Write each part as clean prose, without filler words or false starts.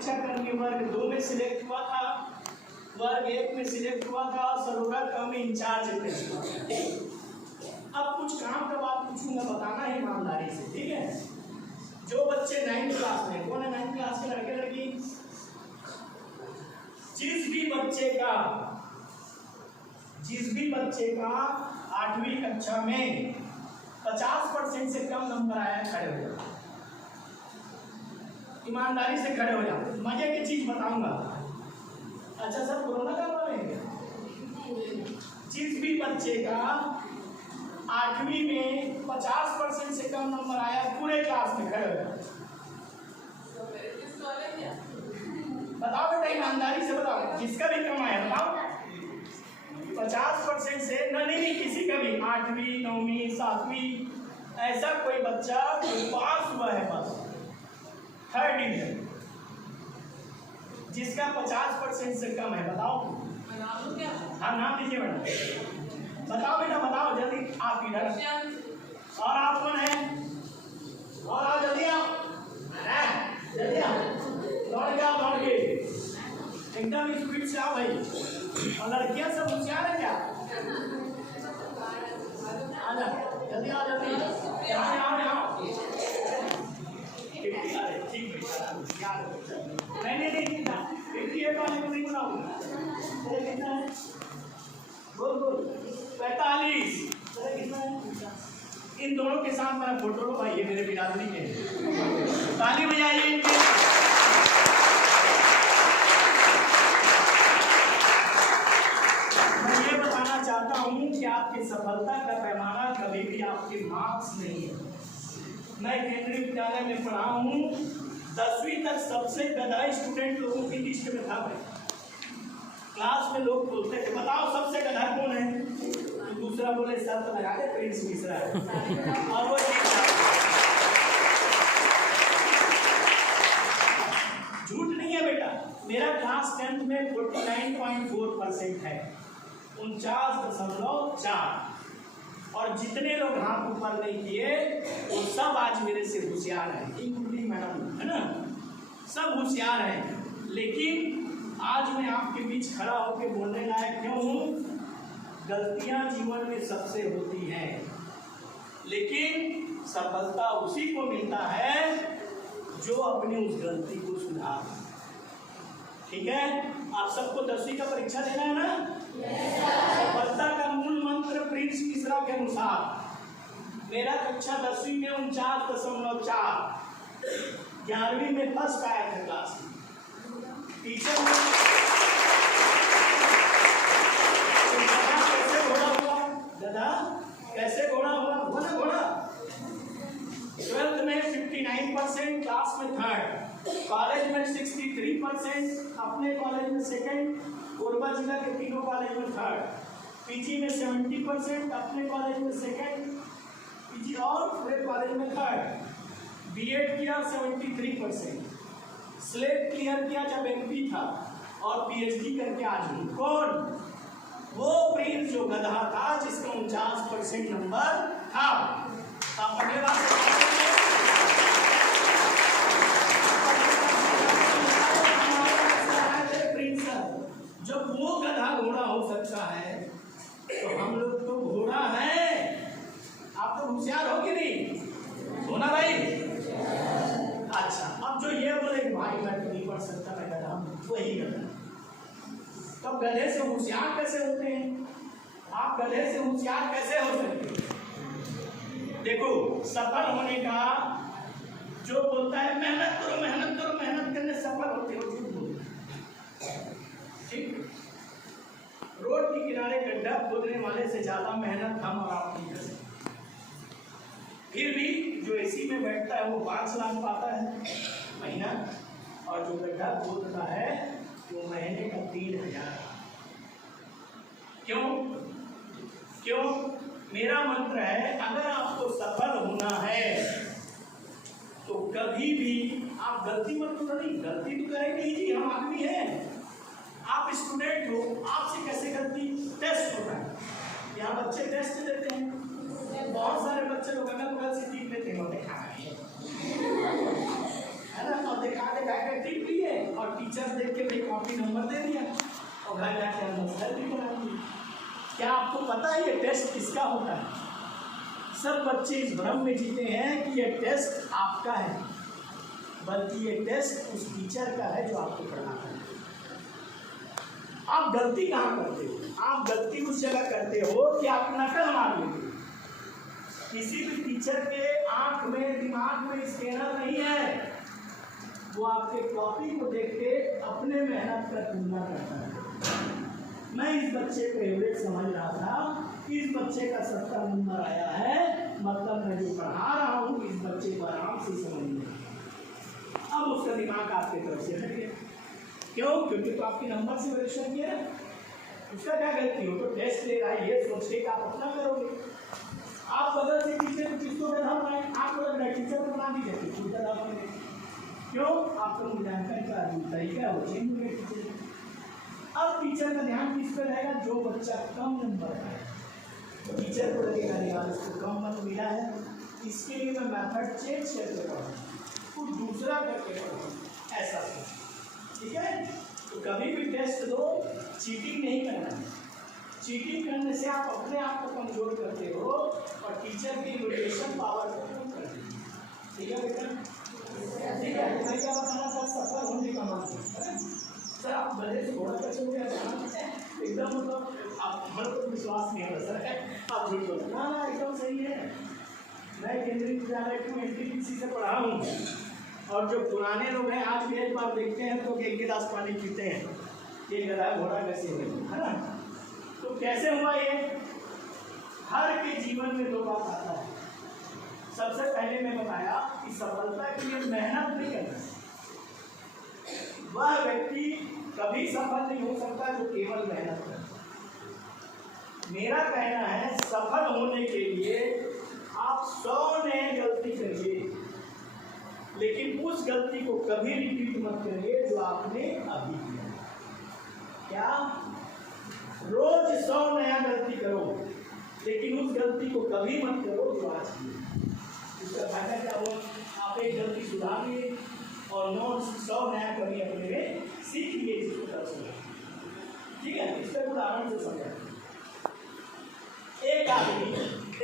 शिक्षाकर्मी वर्ग 2 में सिलेक्ट हुआ था, वर्ग 1 में सिलेक्ट हुआ था और सरोवर में इंचार्ज टेस्ट हुआ था। अब कुछ काम का बात पूछूंगा, बताना है ईमानदारी से, ठीक है। जो बच्चे 9th क्लास में, कौन है 9th क्लास के लड़के लड़की? जिस भी बच्चे का 8वीं कक्षा में 50% से कम नंबर आया, खड़े हो जाओ, ईमानदारी से खड़े हो जाओ। मजे की चीज बताऊंगा। अच्छा सर, कोरोना का वाले जिस भी बच्चे का 8वीं में 50% से कम नंबर आया, पूरे क्लास में खड़े हो जाओ। बताओ बेटा, ईमानदारी से बताओ, जिसका भी कम आया बताओ। 50% से नहीं, किसी का भी 8वीं 9वीं 7वीं, ऐसा कोई बच्चा जो पास हुआ है बस 3rd डिवीजन, जिसका 50% से कम है, बताओ। हाँ नाम दीजिए मैडम। बताओ बेटा बताओ जल्दी। आप इधर, और आप कौन है? और आओ जल्दी, आओ जल्दी आओ, दौड़ के आओ, दौड़ के एकदम स्पीड से आओ भाई। और लड़कियां सब होशियार है क्या? आजा जल्दी, आओ जल्दी, यहाँ नहीं 58 वाले को नहीं बनाऊंगा। कितना है? बोल 45। कितना है? इन दोनों के साथ मेरा फोटो लो भाई, ये मेरे बिरादरी के, ताली बजाइए इनके। मैं ये बताना चाहता हूँ कि आपकी सफलता का पैमाना कभी भी आपके मार्क्स नहीं है। मैं केंद्रीय विद्यालय में पढ़ा हूँ, 10वीं तक सबसे गधा स्टूडेंट लोगों की लिस्ट में था भाई। क्लास में लोग बोलते थे बताओ सबसे गधा कौन है, तो दूसरा बोले सर तो लगा दे प्रिंस मिश्रा है, और वो झूठ नहीं है बेटा। मेरा क्लास 10th में 49.4% है, 49.4। और जितने लोग हाथ ऊपर नहीं किए वो सब आज मेरे से होशियार हैं, इंक्लूडिंग मैडम, है ना, सब होशियार हैं। लेकिन आज मैं आपके बीच खड़ा होकर बोलने लायक क्यों हूँ? गलतियां जीवन में सबसे होती हैं, लेकिन सफलता उसी को मिलता है जो अपनी उस गलती को सुधार। ठीक है, आप सबको 10वीं का परीक्षा देना है ना? सफलता का मूल मंत्र प्रिंस मिश्रा के अनुसार मेरा कक्षा 10वीं में 49.4, 11वीं में फर्स्ट आया था क्लास में। टीचर कैसे घोड़ा हुआ? दादा कैसे घोड़ा हुआ? हुआ ना घोड़ा। 12th में 59%, क्लास में 3rd, कॉलेज में 63%, अपने कॉलेज में 2nd, कोरबा जिला के तीनों कॉलेज में 3rd, पीजी में 70%, अपने कॉलेज में 2nd, पीजी और पूरे कॉलेज में 3rd, बीएड किया 73%, स्लेट क्लियर किया जब एमपी था, और पीएचडी करके आज हूँ। कौन? वो प्रिंस जो गधा था जिसका 49% नंबर था। आप अगले बात प्रिंस, जब वो गधा घोड़ा हो सकता है तो हम लोग तो घोड़ा है। आप तो होशियार हो कि नहीं? हो ना भाई? अच्छा, अब जो ये बोले कि भाई मैं नहीं पढ़ सकता, मैं गधा हूँ, वही गधा। तब गधे से होशियार कैसे होते हैं? आप गधे से होशियार कैसे हो सकते हैं? देखो, सफल होने का जो बोलता है मेहनत करो मेहनत करो, मेहनत करने सफल होते हो, झूठ बोलते। ठीक, रोड के किनारे गड्ढा खोदने वाले से ज्यादा मेहनत हम और आप नहीं कर सकते। फिर भी जो एसी में बैठता है वो 5 लाख पाता है महीना, और जो गड्ढा खोदता है वो महीने का 3,000। क्यों? मेरा मंत्र है, अगर आपको सफल होना है तो कभी भी आप गलती मत करो। नहीं, गलती तो करेंगे ही जी, हम आदमी हैं। आप स्टूडेंट हो, आपसे कैसे गलती? टेस्ट होता है, यहाँ बच्चे टेस्ट देते हैं, बहुत सारे बच्चे लोग अगल बगल से टीप लेते हैं, और दिखा है ना, और दिखा के टीप लिए और टीचर देख के भाई कॉपी नंबर दे दिया और घर जाके आंसर भी बना दिया। क्या आपको पता है ये टेस्ट किसका होता है? सब बच्चे इस भ्रम में जीते हैं कि ये टेस्ट आपका है, बल्कि ये टेस्ट उस टीचर का है जो आपको पढ़ाता है। आप गलती कहाँ करते हो? आप गलती उस जगह करते हो कि आप नकल मार लेते हो। किसी भी टीचर के आंख में दिमाग में स्कैनर नहीं है, वो आपके कॉपी को देख के अपने मेहनत का तुलना करता है। मैं इस बच्चे को एवरेज समझ रहा था, इस बच्चे का 70 नंबर आया है, मतलब मैं जो पढ़ा रहा हूँ इस बच्चे को आराम से समझ में। अब उसका दिमाग आपकी तरफ से हट गया। क्यों? क्योंकि तो आपके नंबर से परीक्षण किया। उसका क्या गलती हो? तो टेस्ट ले रहा है ये सोच के आप अपना करोगे। आप बदल से टीचर को किसको गधा बनाए? आपको लग रहा है टीचर को बना दीजिए, खुद गधा बने। क्यों? आपका मूल्यांकन का तरीका है वो चेंज हो गया टीचर। अब टीचर का ध्यान किस पर रहेगा? जो बच्चा कम नंबर है टीचर को लगेगा यार इसको कम नंबर मिला है, इसके लिए मैं मेथड चेंज करके पढ़ूँ, कुछ दूसरा करके पढ़ूँ, ऐसा सोच। ठीक है? तो कभी भी टेस्ट दो, चीटिंग नहीं करना है। चीटिंग करने से आप अपने आप को कमजोर करते हो और टीचर की इवैल्यूएशन पावर को कम कर देते हो। ठीक है बेटा? ठीक है, मैं क्या बताना था? सफल होने का मंत्र। सर आप गले से घोड़ा कैसे हो गया? एकदम मतलब आप हमारे को विश्वास नहीं हो रहा सर, आप झूठ बोल। ना ना एकदम सही है। मैं केंद्रीय विद्यालय को NTPC से पढ़ा हूँ और जो पुराने लोग हैं आज भी एक बार देखते हैं तो एक गिलास पानी पीते हैं, ये गधा घोड़ा कैसे हुआ, है ना? तो कैसे हुआ ये? हर के जीवन में दो बात आता है। सबसे पहले मैं बताया कि सफलता के लिए मेहनत नहीं करना। वह व्यक्ति कभी सफल नहीं हो सकता जो केवल मेहनत करे। मेरा कहना है सफल होने के लिए आप 100 नए गलती करिए, लेकिन उस गलती को कभी रिपीट मत करिए जो आपने अभी किया। क्या? रोज 100 नया गलती करो, लेकिन उस गलती को कभी मत करो जो आज की। इसका फायदा क्या हुआ? आप एक गलती सुधार लिए और 100 नया कभी अपने में सीख लिए जिसको तरह। ठीक है? इसका उदाहरण से समझा। एक आदमी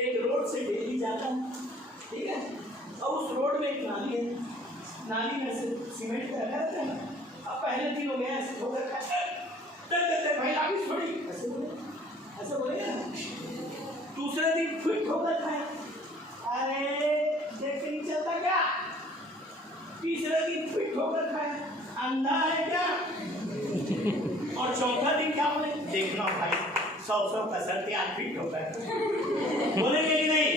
एक रोड से डेली जाता है, ठीक है? और उस रोड में एक नाली है, नाली में से सीमेंट का लगा रहता है ना। अब पहले दिन हो गया ऐसे ठोकर भाई नाली छोड़ी, ऐसे बोले ना। दूसरे दिन फिर ठोकर खाया, अरे देख के नहीं चलता क्या? तीसरे दिन फिर ठोकर खाया, अंधा है क्या? और चौथा दिन क्या बोले? देखना भाई 100 कसरते आज फिट होता है। बोलेंगे कि नहीं?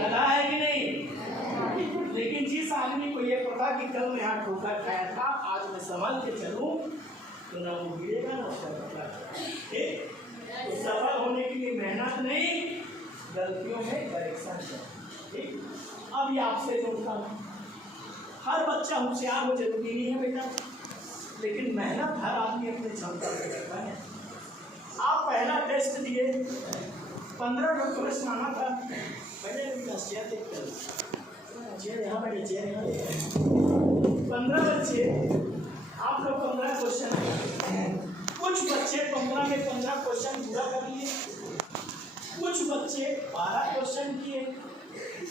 लगा है कि नहीं? लेकिन जिस आदमी को ये पता कि कल मैं यहाँ ठोकर खाया था, आज मैं संभल के चलूं तो ना वो गिरेगा ना उसका पता। ठीक? तो सफल होने के लिए मेहनत नहीं, गलतियों में करेक्शन करो। ठीक? अब ये आपसे जोड़ता हूँ, हर बच्चा होशियार हो जरूरी नहीं है बेटा, लेकिन मेहनत हर आदमी अपने क्षमता से करता है। आप पहला टेस्ट दिए, 15 प्रश्न आना था। पहले चेयर देख कर, चेयर यहाँ बैठे, चेयर यहाँ बैठे। 15 बच्चे, आप लोग 15 क्वेश्चन, कुछ बच्चे 15 में 15 क्वेश्चन पूरा कर लिए, कुछ बच्चे 12 क्वेश्चन किए,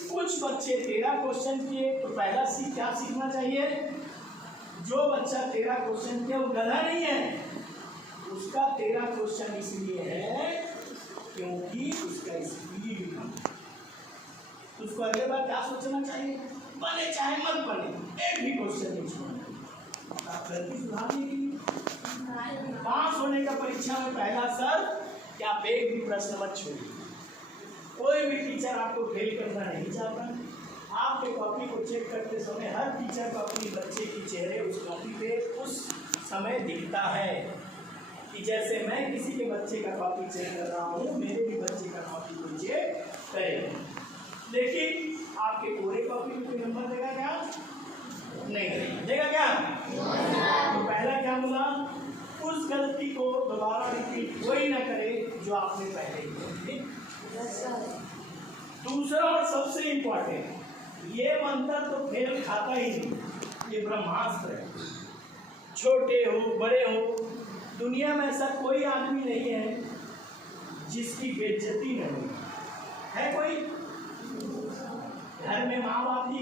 कुछ बच्चे 13 क्वेश्चन किए। तो पहला क्या सीखना चाहिए? जो बच्चा 13 क्वेश्चन किया वो गधा नहीं है, उसका 13 क्वेश्चन इसलिए है क्योंकि उसका स्पीड कम। उसको अगले बार क्या सोचना चाहिए? बने चाहे मत बने, एक भी क्वेश्चन नहीं छोड़ना। आप गलती सुधारने के लिए पास होने का परीक्षा में पहला सर कि आप एक भी प्रश्न मत छोड़िए। कोई भी टीचर आपको फेल करना नहीं चाहता। आपके कॉपी को चेक करते समय हर टीचर को अपनी बच्चे की चेहरे उस कॉपी पे उस समय दिखता है कि जैसे मैं किसी के बच्चे का कॉपी चेक कर रहा हूँ, मेरे भी बच्चे का कॉपी को चेक करेगा। लेकिन आपके पूरे कॉपी में कोई नंबर देगा क्या? नहीं देगा क्या? तो पहला क्या बोला? उस गलती को दोबारा रिपीट कोई ना करे जो आपने पहले की। दूसरा और सबसे इम्पोर्टेंट, ये मंत्र तो फेल खाता ही नहीं, ये ब्रह्मास्त्र है। छोटे हो बड़े हो, दुनिया में ऐसा कोई आदमी नहीं है जिसकी बेइज्जती न हो। है कोई? घर में माँ बाप ही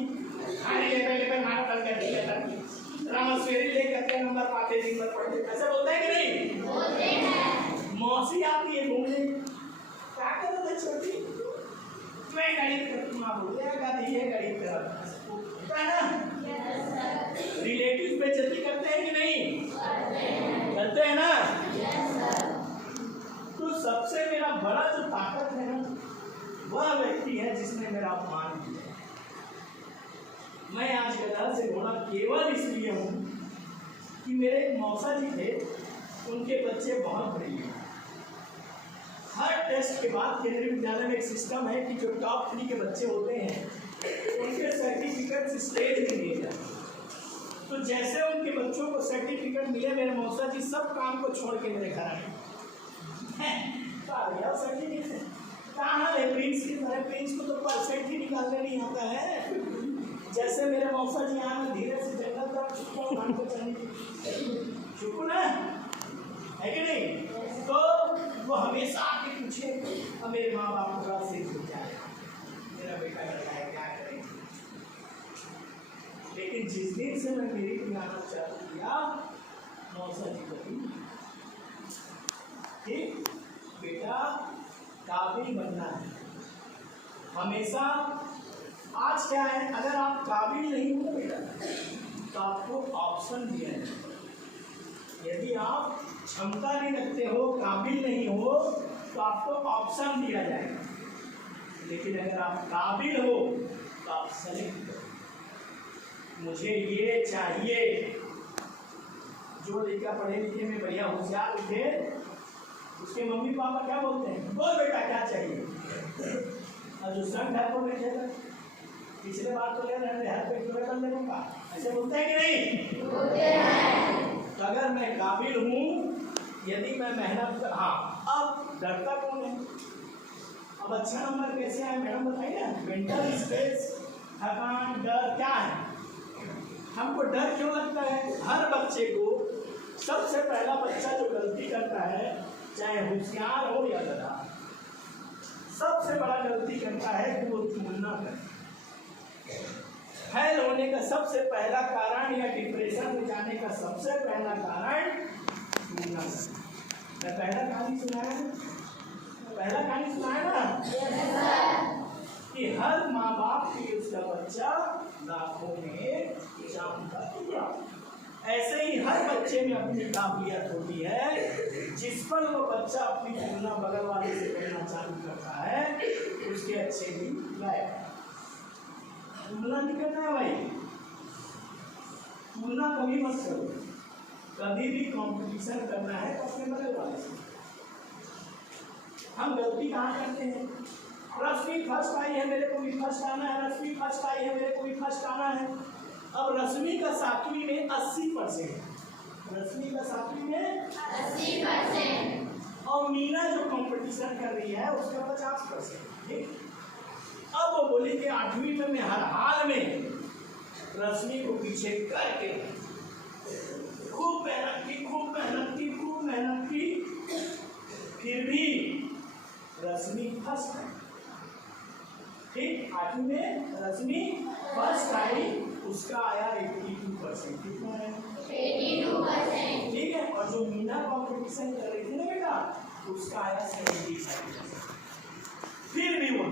खाने के पहले मार कर के रामस्वेरी लेकर के नंबर पाते दिन पर पढ़ते, ऐसा बोलते हैं कि नहीं? बोलते हैं। मौसी आती है घूमने, क्या कर रहे छोटी, मैं गरीब कर, माँ बोलते हैं ये गरीब कर, है ना? रिलेटिव बेइज्जती करते हैं कि नहीं? करते हैं ना? तो सबसे मेरा बड़ा जो ताकत है ना, वह व्यक्ति है जिसने मेरा अपमान किया। मैं आज गधा से घोड़ा केवल इसलिए हूँ कि मेरे एक मौसा जी थे, उनके बच्चे बहुत बढ़िया। हर टेस्ट के बाद केंद्रीय विद्यालय में एक सिस्टम है कि जो टॉप 3 के बच्चे होते हैं उनके सर्टिफिकेट स्टेज में दिए जाते हैं। तो जैसे उनके बच्चों को सर्टिफिकेट मिले, मेरे मौसा जी सब काम को छोड़ के मेरे घर आए। सर्टिफिकेट कहाँ है? प्रिंस की तरह, प्रिंस को तो परसेंट ही निकालने नहीं आता है। जैसे मेरे मौसा जी आए, धीरे से जंगल तक चुकू ना, है कि नहीं? तो वो हमेशा आके पूछे, अब मेरे माँ बाप थोड़ा सिर झुक जाए, मेरा बेटा लड़का है, क्या करें? लेकिन जिस दिन से मैं मेरी आना चालू किया, मौसा जी को ठीक, बेटा काबिल बनना है हमेशा। आज क्या है, अगर आप काबिल नहीं हो बेटा तो आपको ऑप्शन दिया है। यदि आप क्षमता नहीं रखते हो, काबिल नहीं हो, तो आपको ऑप्शन दिया जाएगा। लेकिन अगर आप काबिल हो तो आप सेलेक्ट करो, मुझे ये चाहिए। जो लड़का पढ़े लिखे में बढ़िया होशियार थे, उसके मम्मी पापा क्या बोलते हैं? बोल बेटा क्या चाहिए? और जो संघ है वो बैठेगा, पिछले बार तो ले रहे हैं पे क्यों कर लेगा, ऐसे बोलते हैं कि नहीं? बोलते हैं। तो अगर मैं काबिल हूँ, यदि मैं मेहनत कर, हाँ, अब डरता कौन है? अब अच्छा नंबर कैसे आए मैडम बताइए ना? मेंटल स्ट्रेस, थकान, डर क्या है? हमको डर क्यों लगता है? हर बच्चे को, सबसे पहला बच्चा जो गलती करता है, चाहे होशियार हो या गधा, सबसे बड़ा गलती करता है कि वो तुलना करे। फेल होने का सबसे पहला कारण या डिप्रेशन में जाने का सबसे पहला कारण तुलना। मैं पहला कहानी सुनाया ना कि हर माँ बाप के लिए उसका बच्चा लाखों में जानता है। ऐसे ही हर बच्चे में अपनी काबिलियत होती है, जिस पर वो बच्चा अपनी तुलना बगल वाले से करना चालू करता है, उसके अच्छे भी लायक। तुलना नहीं करना है भाई, तुलना कभी मत करो। कभी भी कंपटीशन करना है अपने बगल वाले से। हम गलती कहाँ करते हैं? रश्मि फर्स्ट आई है, मेरे को भी फर्स्ट आना है, रश्मि फर्स्ट आई है, मेरे को भी फर्स्ट आना है। अब रश्मि का 7वीं में 80%, रश्मि का 7वीं में 80%, और मीना जो कंपटीशन कर रही है उसका 50%। ठीक, अब वो बोली कि 8वीं में मैं हर हाल में रश्मि को पीछे करके खूब मेहनत की, फिर भी रश्मि फर्स्ट आई। ठीक, 8वीं में रश्मि फर्स्ट आई, उसका आया 82%। कितना है? 82%। ठीक है, और जो मीना कंपटीशन कर रही थी ना बेटा, उसका आया 75%। फिर भी वो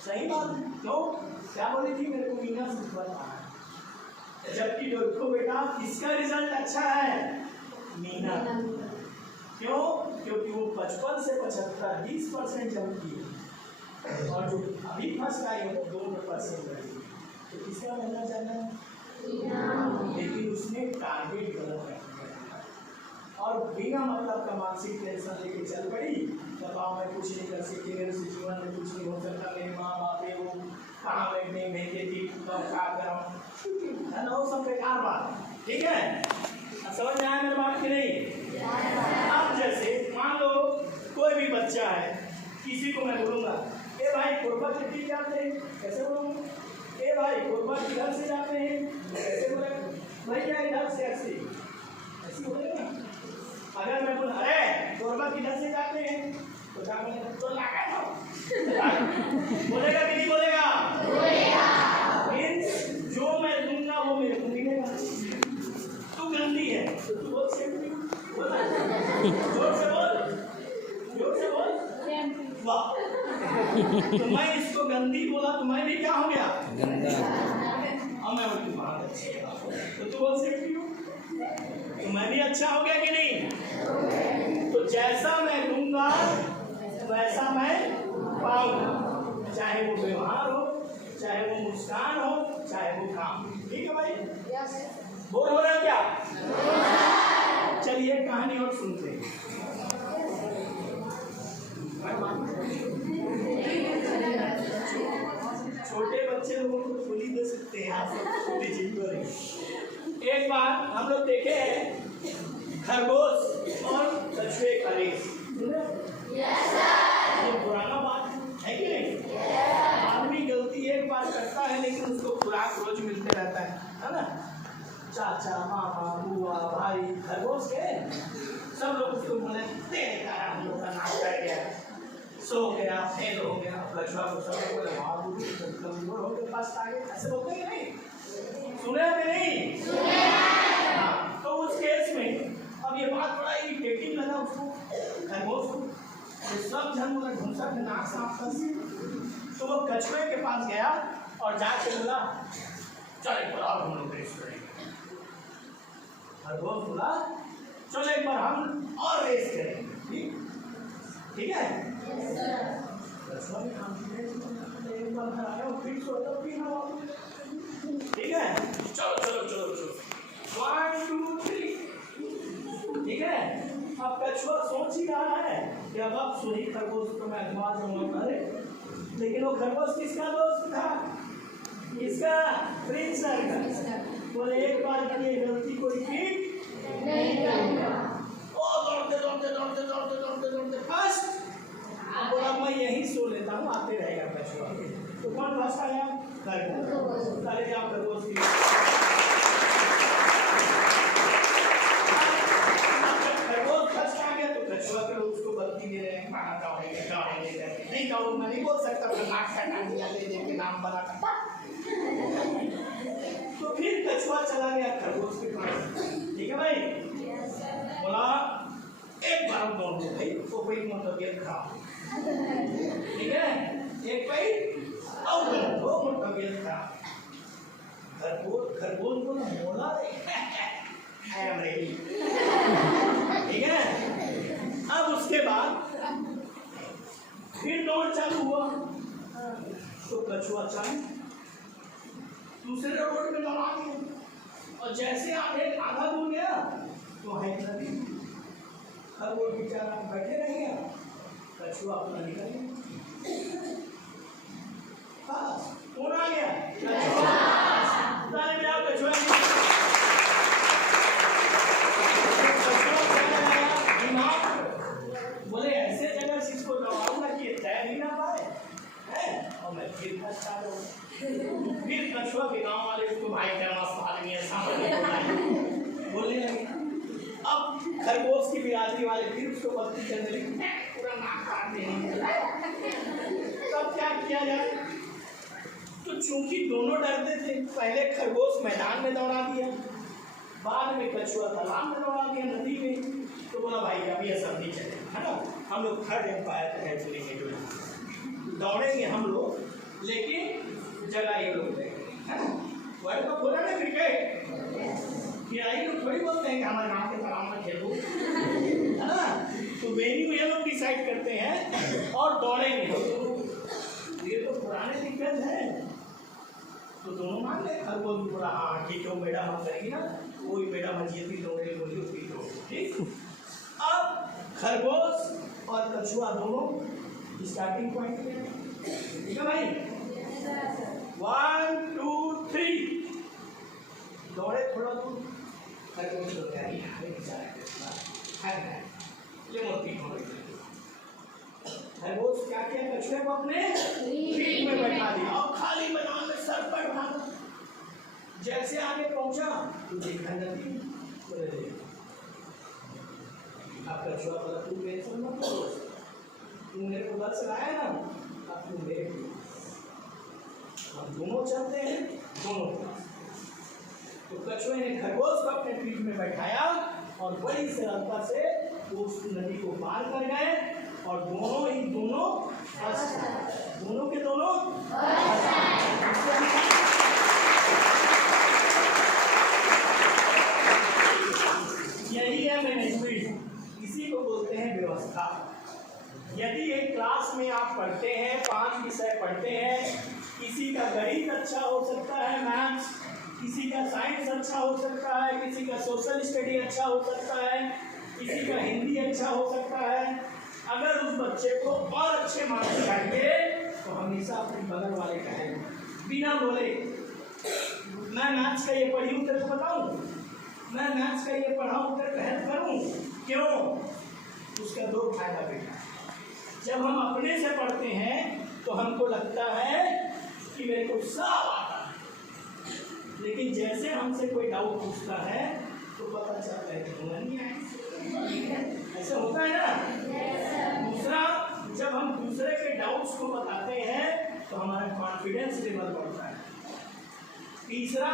सही बात क्यों? क्या बोली थी? मेरे को मीना से ऊपर आना है। जबकि देखो बेटा, किसका रिजल्ट अच्छा है? मीना। क्यों? क्योंकि वो 55 से 75 20% जंप की, और जो अभी फर्स्ट आई है वो 2% रही। तो किसका बनना चाहना है? लेकिन उसने टारगेट गलत रख दिया और बिना मतलब का मानसिक टेंशन लेके चल पड़ी। दबाव में कुछ नहीं कर सकती, मेरे से जीवन में कुछ नहीं हो सकता, मेरे माँ बाप है वो कहाँ बैठने भेजे थी, तो क्या करूँ, है ना? वो सब बेकार बात है। ठीक है, समझ में आया मेरी बात की नहीं? अब जैसे मान लो कोई भी बच्चा है, किसी को मैं बोलूँगा ए भाई कोरबा चिट्ठी जाते हैं, कैसे बोलूँगा? ए भाई कोरबा किधर से जाते हैं, कैसे बोले? भैया इधर से बोला अरे गोरबा किधर से जाते हैं, तो क्या बोलेगा तो लागा था बोलेगा कि नहीं बोलेगा? मीन्स जो मैं दूंगा वो मेरे को मिलेगा। तू गंदी है तो तू बोल सकती बोल, जोर से बोल वाह। तो मैं इसको गंदी बोला तो मैं भी क्या हो गया गंदा। अब मैं बोलती बात अच्छी है तो तू बोल सकती हो तो मैं भी अच्छा हो गया कि नहीं? तो जैसा मैं दूंगा वैसा मैं पाऊंगा, चाहे वो व्यवहार हो, चाहे वो मुस्कान हो, चाहे वो काम। ठीक है भाई? बोर हो रहा है क्या? चलिए कहानी और सुनते हैं। छोटे बच्चे लोगों को फुली दे सकते हैं आप सब। एक बार हम लोग देखे हैं खरगोश और कछुए का रेस। ये पुराना बात है कि नहीं? आदमी गलती एक बार करता है लेकिन उसको खुराक रोज मिलते रहता है ना? चाचा मामा बुआ भाई खरगोश के सब लोग उसको बोले तेरे कारण हम लोग का नाम कर गया, सो गया, फेल हो गया। कछुआ को सब बोले कमजोर हो गए, पास आ गए, ऐसे बोलते हैं नहीं? सुने भी नहीं? हाँ, तो उस केस में अब ये बात बड़ा इरिटेटिंग लगा उसको खरगोश को। सब जन बोला ढूंढा के नाक साफ कर, तो वो कछुए के पास गया और जाके बोला चल एक बार और हम लोग रेस करेंगे। खरगोश बोला चलो एक बार हम और रेस करेंगे। ठीक है? कछुआ भी एक बार आया फिर सोचा फिर हम ठीक है चलो चलो चलो चलो 1 2 3। ठीक है? अब कछुआ सोच ही रहा है कि अब सुनी खरगोश को मैं घुमा दूंगा। अरे लेकिन वो खरगोश किसका दोस्त था? किसका? प्रिंस का। बोले एक बार की ये गलती को रिपीट नहीं करूंगा। ओ दौड़ते दौड़ते दौड़ते दौड़ते दौड़ते दौड़ते फर्स्ट बोला मैं यहीं सो लेता हूँ, आते रहेगा कछुआ। तो कौन फर्स्ट आया? खरगोश। अरे आप खरगोश की खरगोश फर्स्ट आ गया तो कछुआ के लोग उसको गलती दे रहे हैं, खाना दौड़ेंगे नहीं दौड़ो, मैं नहीं बोल सकता तो नाक का दिया ले दे के नाम बना करता। तो फिर कछुआ चला गया खरगोश के पास। ठीक है भाई? बोला एक बार दौड़ दो भाई, तो कोई तबियत खराब। ठीक है? एक भाई और दो तबियत खराब। खरगोश को बोला आई एम रेडी। ठीक है? अब उसके बाद फिर दौड़ चालू हुआ तो कछुआ चालू दूसरे रोड पे दौड़ा दिया और जैसे आधा दूर गया तो है नदी। खरगोश बेचारा बैठे रह गया, कछुआ अपना निकल गया। कौन आ गया? कछुआ। बोले ऐसे जगह से इसको दौड़ाऊंगा कि तैर ही ना पाए है। और मैं फिर कछुआ के गांव वाले उसको भाई क्या मस्त आदमी है सामने बोलने लगे। अब खरगोश की बिरादरी वाले फिर उसको पत्ती करने लगे, पूरा नाक काट देंगे। तब क्या किया जाए? तो चूंकि दोनों डरते थे, पहले खरगोश मैदान में दौड़ा दिया, बाद में कछुआ तालाब में दौड़ा दिया, नदी में। तो बोला भाई अब ये सब नहीं चलेगा, है ना? हम लोग थर्ड एम्पायर है चलेंगे, दौड़ेंगे हम लोग, लेकिन जगह ये लोग देंगे, है ना? वर्ल्ड कप बोला ना क्रिकेट, खिलाड़ी लोग थोड़ी बोलते हैं कि हमारे गाँव के तालाब में खेलो, है ना? तो वेन्यू ये लोग डिसाइड करते हैं और दौड़ेंगे। ये तो पुराने दिक्कत है, तो दोनों मान ले। खरगोश भी बोला हाँ ठीक है, वो मैडम हम करेगी ना, वही मैडम मजीद भी दौड़े बोली उसकी तो ठीक। अब खरगोश और कछुआ दोनों स्टार्टिंग पॉइंट पे, ठीक है भाई? 1 2 3 दौड़े थोड़ा दूर, खरगोश हो गया ये मोती हो गई। खरगोश क्या किया? कछुए को अपने पीठ में बैठा दिया और खाली मैदान में सर पर भागा। जैसे आगे पहुंचा तो देखा नदी, अब कछुआ बोला तू टेंशन मत लो, तू मेरे को घर से लाया ना, अब तू मेरे हम दोनों चलते हैं दोनों। तो कछुए ने खरगोश को अपने पीठ में बैठाया और बड़ी सरलता से वो उस नदी को पार कर गए और दोनों ही दोनों दोनों के दोनों यही है मैनेजमेंट, इसी को बोलते हैं व्यवस्था। यदि एक क्लास में आप पढ़ते हैं, 5 विषय पढ़ते हैं, किसी का गणित अच्छा हो सकता है, मैथ्स, किसी का साइंस अच्छा हो सकता है, किसी का सोशल स्टडी अच्छा हो सकता है, किसी का हिंदी अच्छा हो सकता है। अगर उस बच्चे को और अच्छे मार्क्स चाहिए तो हमेशा अपने बगल वाले कहें बिना बोले, मैं मैथ्स का ये पढ़ी हूँ तेरे को बताऊँ, मैं मैथ्स का ये पढ़ा हूँ तेरे को हेल्प करूँ, क्यों? उसका 2 फायदा बेटा। जब हम अपने से पढ़ते हैं तो हमको लगता है कि मेरे को सब आता है, लेकिन जैसे हमसे कोई डाउट पूछता है तो पता चलता है कि नहीं है। ऐसे होता है ना। दूसरा, जब हम दूसरे के डाउट्स को बताते हैं तो हमारा कॉन्फिडेंस लेवल बढ़ता है। तीसरा,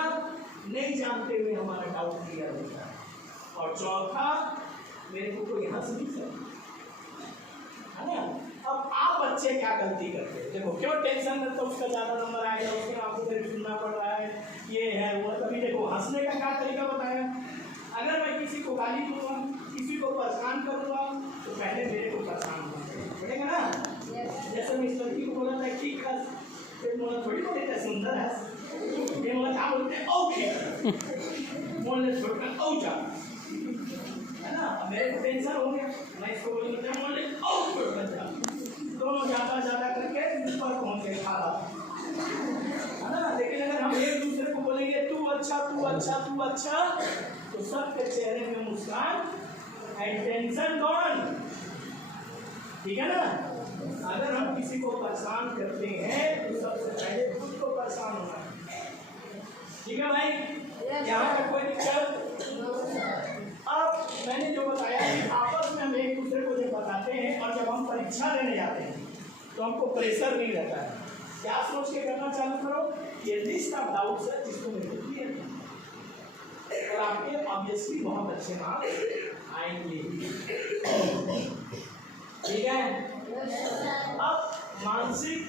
नहीं जानते हुए हमारा डाउट क्लियर होता है। और चौथा, मेरे को कोई हंस नहीं सकता, है ना। अब आप बच्चे क्या गलती करते हैं? देखो क्यों टेंशन करते हो, उसका ज़्यादा नंबर आएगा, उसके आपको फिर सुनना पड़ रहा है, ये है वो। तभी देखो हंसने का क्या तरीका बताया। अगर मैं किसी को गाली दूंगा, किसी को परेशान करूँगा तो पहले मेरे को परेशान पड़ेगा ना। जैसे मैं इस लड़की को बोला था ठीक है, फिर बोला थोड़ी बोले थे सुंदर है, ये बोला क्या बोलते हैं ओके, बोलने छोड़कर ओ जा, है ना। मेरे को टेंशन हो गया, मैं इसको बोले दोनों ज़्यादा करके ऊपर पहुँच गए खाला, है ना। लेकिन अगर हम एक दूसरे को बोलेंगे तू अच्छा तू अच्छा तू अच्छा, तो सबके चेहरे में मुस्कान एंड टेंशन गॉन, ठीक है ना। अगर हम किसी को परेशान करते हैं तो सबसे पहले खुद को परेशान होना है, ठीक है भाई। यहाँ पर कोई दिक्कत? अब मैंने जो बताया कि आपस में हम एक दूसरे को जब बताते हैं और जब हम परीक्षा लेने जाते हैं तो हमको प्रेशर नहीं रहता है। क्या सोच के करना चालू करो, ये लिस्ट ऑफ डाउट्स है जिसको मेरे को क्लियर करना, और आपके ऑब्वियसली बहुत अच्छे मार्क्स आएंगे, ठीक है। अब मानसिक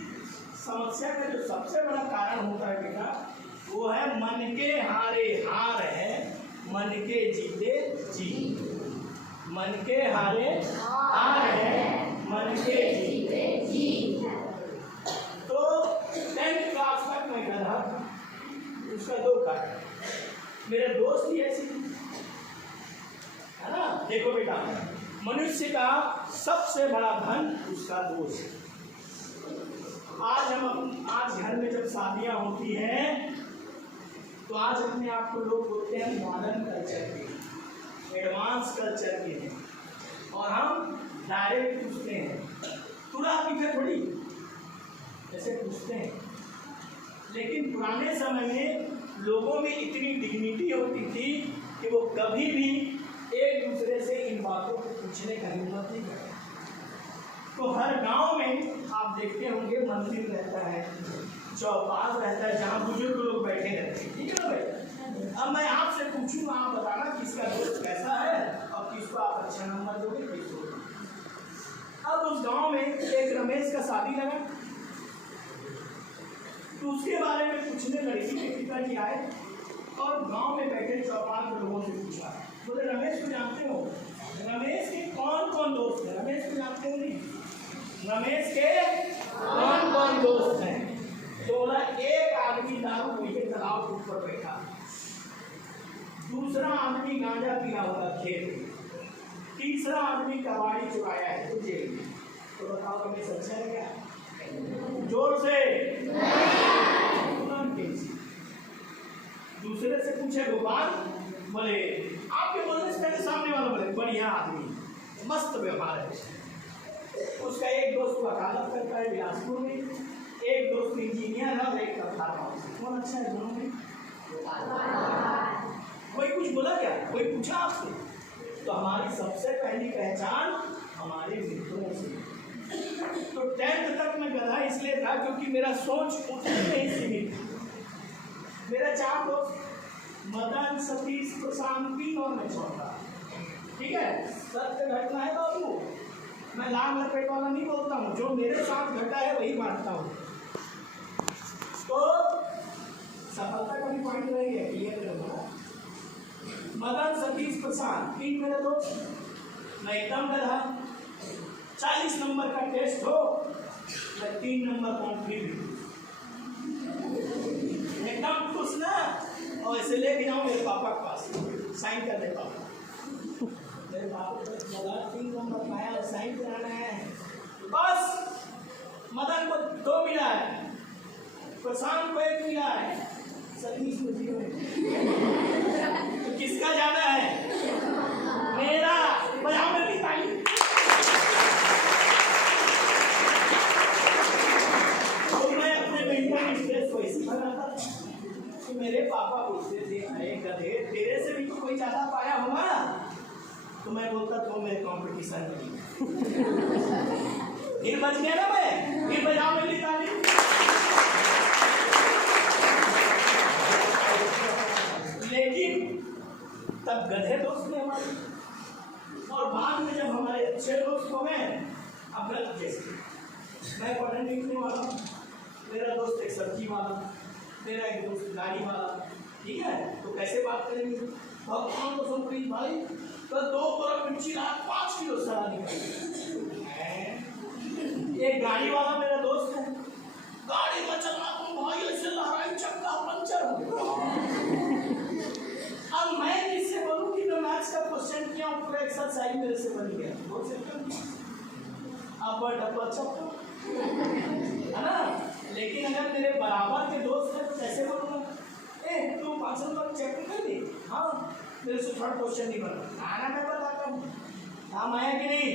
समस्या का जो सबसे बड़ा कारण होता है बेटा, वो है मन के हारे हार है, मन के जीते जीत। मन के हारे हार है, मन के जीते जीत। तो 10th क्लास तक मैं गधा, उसका 2 कारण, मेरे दोस्त ही ऐसे, है ना। देखो बेटा, मनुष्य का सबसे बड़ा धन उसका दोस्त है। आज घर में जब शादियां होती हैं तो आज अपने आप को लोग बोलते हैं मॉडर्न कल्चर के, एडवांस कल्चर के हैं, और हम डायरेक्ट पूछते हैं, तुरा पीछे थोड़ी ऐसे पूछते हैं। लेकिन पुराने समय में लोगों में इतनी डिग्निटी होती थी कि वो कभी भी एक दूसरे से इन बातों को पूछने का हिम्मत नहीं करते। तो हर गांव में आप देखते होंगे मंदिर रहता है, चौपाल रहता है, जहाँ बुजुर्ग लोग बैठे रहते हैं, ठीक है ना भाई। अब मैं आपसे पूछूंगा, आप बताना किसका दोस्त कैसा है और किसको आप अच्छा नंबर दोगे, किसको। अब उस गांव में एक रमेश का शादी लगा, तो उसके बारे में पूछने लड़की के पिताजी आए और गांव में बैठे चौपाल के लोगों से पूछा, बोले रमेश को जानते हो? रमेश के कौन कौन दोस्त हैं? रमेश को जानते हो नहीं? रमेश के कौन कौन दोस्त हैं? तो बोला एक आदमी दारू पी के तालाब के ऊपर बैठा, दूसरा आदमी गांजा पिया होगा खेत में, तीसरा आदमी कबाड़ी चुराया है तो जेल में। तो बताओ रमेश अच्छा है क्या? जोर से दूसरे से पूछे गोपाल, बोले आपके बोलने से पहले सामने वाला बोले बढ़िया आदमी, मस्त व्यवहार है। उसका एक दोस्त वकालत करता है बिलासपुर में, एक दोस्त इंजीनियर है और एक फार्मासिस्ट। कौन अच्छा है दोनों में? कोई कुछ बोला क्या? कोई पूछा आपसे? तो हमारी सबसे पहली पहचान हमारे मित्रों से। तो 10th तक मैं गधा इसलिए था क्योंकि मेरा सोच उतने में ही सीमित था। मेरे 4 दोस्त मदन, सतीश, प्रशांत, 3 और मैं छोटा। ठीक है, सत्य घटना है बाबू, मैं लाल लपेट वाला नहीं बोलता हूँ, जो मेरे साथ घटा है वही मानता हूँ। तो सफलता का भी पॉइंट रहेगा, क्लियर करूँगा। मदन, सतीश, प्रशांत 3 मेरे दोस्त, मैं एकदम गधा। 40 नंबर का टेस्ट हो, मैं 3 नंबर कॉन्ट्रीब्यूट, एकदम खुश ना, और इसे लेके जाऊँ मेरे पापा के पास, साइन कर दे पापा। मेरे पापा को 3 नंबर पाया और साइन कराना है। बस मदन को 2 मिला है, प्रशांत को 1 मिला है, सतीश को 0। तो किसका ज्यादा है? मेरा। बजाओ मेरी ताली। तो मैं अपने मेंटल स्ट्रेस को इसी बनाता था। तो मेरे पापा पूछते थे, अरे गधे तेरे से भी तो कोई ज्यादा पाया होगा। तो मैं बोलता तो मेरे कंपटीशन में फिर बच गया ना मैं, फिर बजाओ मेरी ताली। लेकिन तब गधे दोस्त थे हमारे, और बाद में जब हमारे अच्छे दोस्त हो गए, अब जैसे मैं पढ़ने लिखने वाला, मेरा दोस्त एक सब्जी वाला, मेरा एक दोस्त गाड़ी वाला। ठीक है, तो कैसे बात करेंगे? भगवान को संप्रीत भाई तो 2 करोड़ मिर्ची रात 5 किलो सड़ा निकल। एक गाड़ी वाला मेरा दोस्त है, गाड़ी में चलना तुम भाई ऐसे लहराई चक्का पंचर हो गया। अब मैं किससे बोलूं कि मैं मैथ्स का क्वेश्चन किया हूं, पूरा एक्सरसाइज मेरे से बन गया। बोल सकते अब डब्बा चक्का है ना। लेकिन अगर मेरे बराबर के दोस्त हैं तो कैसे बोलूँगा? तू 500 नंबर चेक कर ली, हाँ मेरे से थर्ड क्वेश्चन नहीं बना आना, मैं बताता हूँ। काम आया कि नहीं?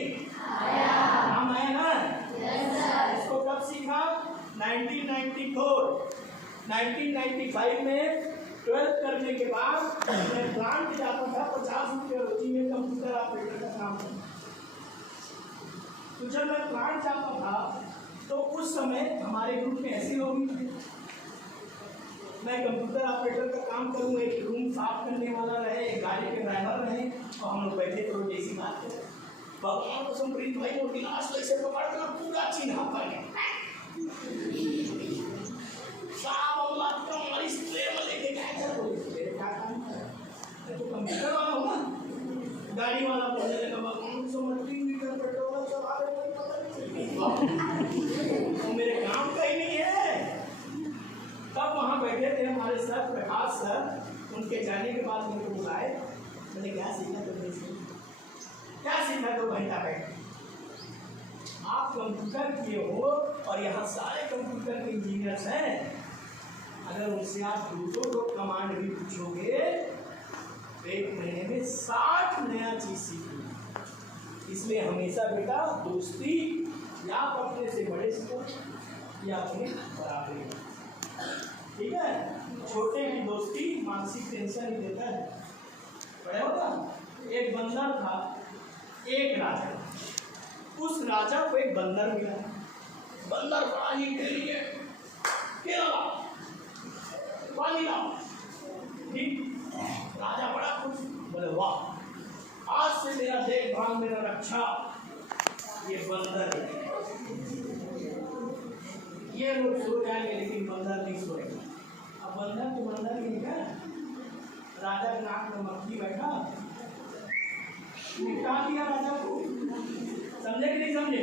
आया। काम आया ना? इसको कब सीखा? 1994। 1995 में 12th करने के बाद मैं प्लांट जाता था, 50 रुपये रोटी में कंप्यूटर ऑपरेटर का काम करता। तो जब मैं प्लांट जाता था तो उस समय हमारे ग्रुप में ऐसे लोग भी थे, मैं कंप्यूटर ऑपरेटर का काम करूँ, एक रूम साफ करने वाला रहे, एक गाड़ी के ड्राइवर रहे, और हम लोग बैठे तो जैसी बात करें। भगवान को संप्रीत भाई वो गिलास ऐसे पकड़कर पूरा चिन्हा पर तो कंप्यूटर वाला हो ना, गाड़ी वाला बोलने लगा भगवान को 3 लीटर पेट्रोल चला रहे, तो मेरे काम का ही नहीं है। तब वहाँ बैठे थे हमारे सर प्रकाश सर, उनके जाने के बाद मेरे को बुलाए, मैंने क्या सीखा तुमने से? क्या सीखा? 2 घंटा बैठे। आप कंप्यूटर किए हो और यहाँ सारे कंप्यूटर के इंजीनियर्स हैं, अगर उनसे आप 2 कमांड भी पूछोगे तो 1 महीने में 60 नया चीज सीखोगे। इसलिए हमेशा बेटा दोस्ती या अपने से बड़े से या अपने बराबरी, ठीक है। छोटे की दोस्ती मानसिक टेंशन ही देता है, बड़े होता। एक बंदर था, एक राजा, उस राजा को एक बंदर मिला। बंदर बड़ा ही इंटेलिजेंट, केला पानी लाओ, ठीक। राजा बड़ा खुश, बोले वाह आज से मेरा देखभाल मेरा रक्षा ये बंदर है। ये लोग सो जाएंगे लेकिन बंदर नहीं सोएगा। अब बंदर तो बंदर ही है, राजा के नाक में मक्खी बैठा, निपटा दिया राजा को। समझे कि नहीं समझे?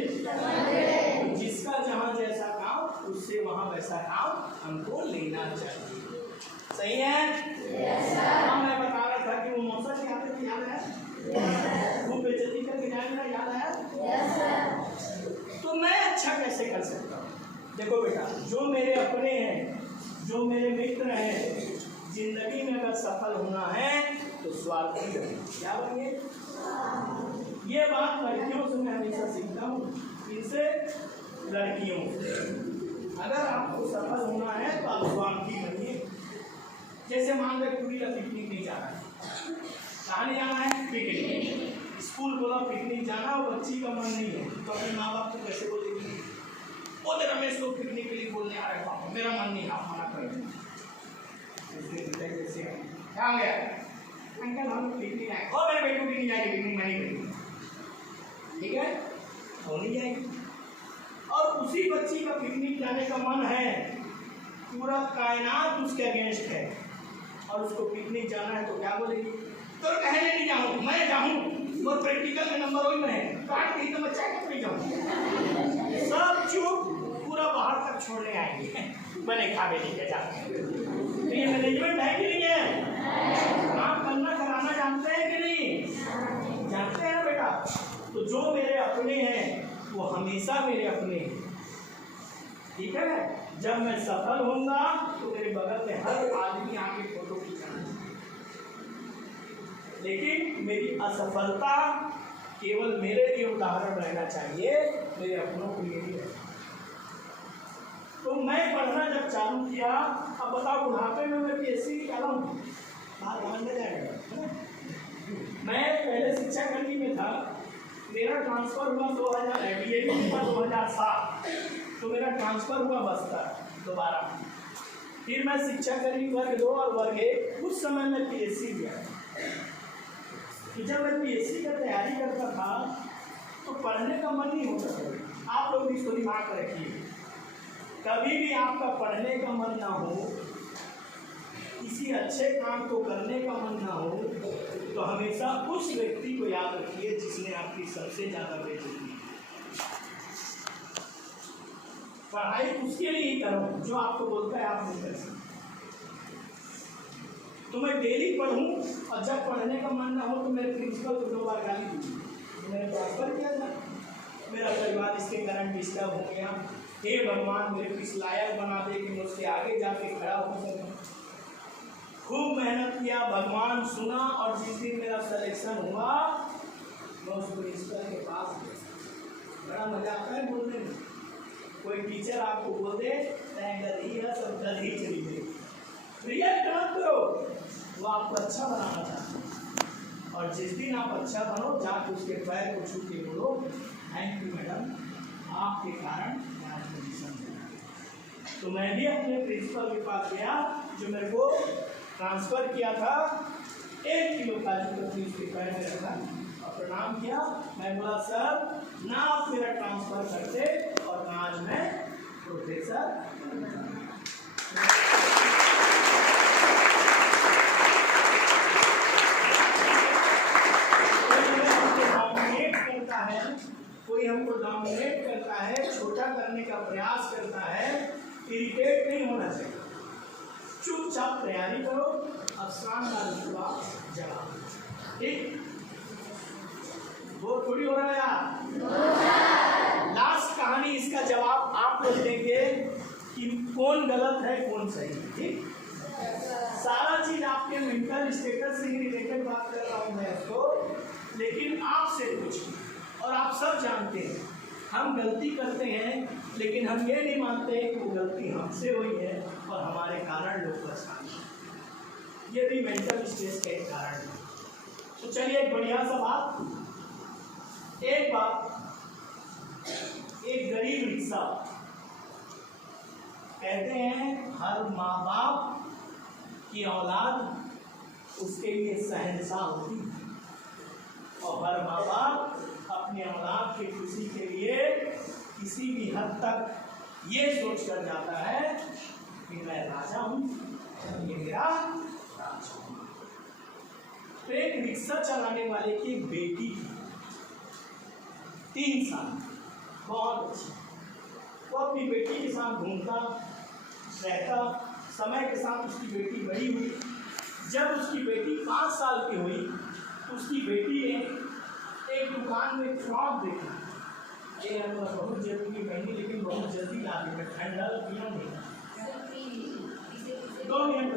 जिसका जहाँ जैसा काम उससे वहाँ वैसा काम हमको लेना चाहिए, सही है? हाँ, मैं बता रहा था कि वो मौसम यहाँ पे याद है, वो बेइज्जती करके जाएगा, याद है? तो मैं अच्छा कैसे कर सकता हूँ? देखो बेटा, जो मेरे अपने हैं, जो मेरे मित्र हैं, जिंदगी में अगर सफल होना है तो स्वार्थी बने। क्या बनिए? ये बात लड़कियों से मैं हमेशा सीखता हूँ, इनसे लड़कियों से। अगर आपको सफल होना है तो आप स्वार्थी बनिए। जैसे मान लो पूरी पिकनिक नहीं जाना है, कहाँ नहीं जाना है? पिकनिक। स्कूल बोला पिकनिक जाना और बच्ची का मन नहीं है तो अपने माँ बाप को कैसे बोलेगी? वो तो रमेश को पिकनिक के लिए बोलने आ रहे पापा मेरा मन नहीं, आप मना कर दें। क्या हो गया? अंकल हम पिकनिक आए, और मेरे बेटू की नहीं जाएगी पिकनिक, मैं नहीं करेंगे, ठीक है हो नहीं जाएगी। और उसी बच्ची का पिकनिक जाने का मन है, पूरा कायनात उसके अगेंस्ट है और उसको पिकनिक जाना है तो क्या बोलेगी? तो कहने नहीं जाऊँ, मैं जाऊँ और प्रैक्टिकल में नंबर वही में है, काट नहीं तो मैं चाहे तो नहीं जाऊँ। सब चुप, पूरा बाहर तक छोड़ने आएंगे, मैंने खा भी नहीं किया जाते। ये मैनेजमेंट है कि नहीं है? काम करना कराना जानते हैं कि नहीं? जानते हैं बेटा। तो जो मेरे अपने हैं वो हमेशा मेरे अपने हैं, ठीक है। जब मैं सफल होऊंगा तो मेरे बगल में हर आदमी आके फोटो खींचाना, लेकिन मेरी असफलता केवल मेरे लिए उदाहरण रहना चाहिए, मेरे अपनों के लिए नहीं रहना। तो मैं पढ़ना जब चालू किया, अब बताओ बुढ़ापे में मैं पीएससी निकाला हूँ, बाहर भागने जाएगा। मैं पहले शिक्षा कर्मी में था, मेरा ट्रांसफर हुआ 2007, तो मेरा ट्रांसफर हुआ बस्तर दोबारा। फिर मैं शिक्षा कर्मी वर्ग 2 और वर्ग 1, उस समय मैं पीएससी दिया। तो जब मैं पीएससी का तैयारी करता था तो पढ़ने का मन नहीं होता था। आप लोग इसको दिमाग में रखिए, कभी भी आपका पढ़ने का मन ना हो, किसी अच्छे काम को करने का मन ना हो, तो हमेशा उस व्यक्ति को याद रखिए जिसने आपकी सबसे ज़्यादा बेइज्जती की। पढ़ाई उसके लिए ही करो जो आपको बोलता है आप नहीं कर सकते। तो मैं डेली पढ़ूं और जब पढ़ने का मन ना हो तो मेरे प्रिंसिपल को 2 बार गाली दी, तो मैंने ट्रांसफर किया था। मेरा परिवार इसके कारण डिस्टर्ब हो गया। हे भगवान मेरे को इस लायक बना दे कि मैं उसके आगे जाके खड़ा हो सकूं। खूब मेहनत किया, भगवान सुना, और जिस दिन मेरा सिलेक्शन हुआ मैं उस प्रिंसिपल के पास गया। बड़ा मजा आता है बोलने में। कोई टीचर आपको बोल दे गल ही है, सब गल ही चली गई, रिएक्ट मत करो, वो आपको अच्छा बनाना चाहता है। और जिस दिन आप अच्छा बनो, जाके उसके पैर को छू के बोलो थैंक यू मैडम, आपके कारण आज पोजीशन मिला। तो मैं भी अपने प्रिंसिपल के पास गया जो मेरे को ट्रांसफ़र किया था, 1 किलो काजू कतली उसके पैर में रखा और प्रणाम किया। मैं बोला सर ना आप मेरा ट्रांसफ़र करते और ना आज मैं प्रोफेसर कोई हमको डोमिनेट करता है, छोटा करने का प्रयास करता है, इरिटेट नहीं होना चाहिए। चुपचाप तैयारी करो और शानदार जवाब, ठीक? वो थोड़ी हो रहा है यार। लास्ट कहानी इसका जवाब आप लोग देंगे कि कौन गलत है कौन सही है, ठीक? सारा चीज आपके मेंटल स्टेटस से ही रिलेटेड बात कर रहा हूँ मैं इसको, लेकिन आपसे कुछ, और आप सब जानते हैं हम गलती करते हैं, लेकिन हम ये नहीं मानते कि वो गलती हमसे हुई है और हमारे कारण लोग परेशान हैं। ये भी मेंटल स्ट्रेस का एक कारण है। तो चलिए एक बढ़िया सा बात, एक गरीब रिक्शा, कहते हैं हर माँ बाप की औलाद उसके लिए शहंशाह होती है, और हर माँ बाप अपने औलाद की खुशी के लिए किसी भी हद तक ये सोच कर जाता है कि मैं राजा हूँ, ये मेरा राज हूँ। तो एक रिक्शा चलाने वाले की एक बेटी थी, 3 साल, बहुत अच्छी। वो अपनी बेटी के साथ घूमता रहता। समय के साथ उसकी बेटी बड़ी हुई। जब उसकी बेटी 5 साल की हुई तो उसकी बेटी ने एक दुकान में फ्रॉक देखा। ये बहुत जल्दी महंगी, लेकिन बहुत जल्दी ला दी, ठंडा पिया नहीं। 2 मिनट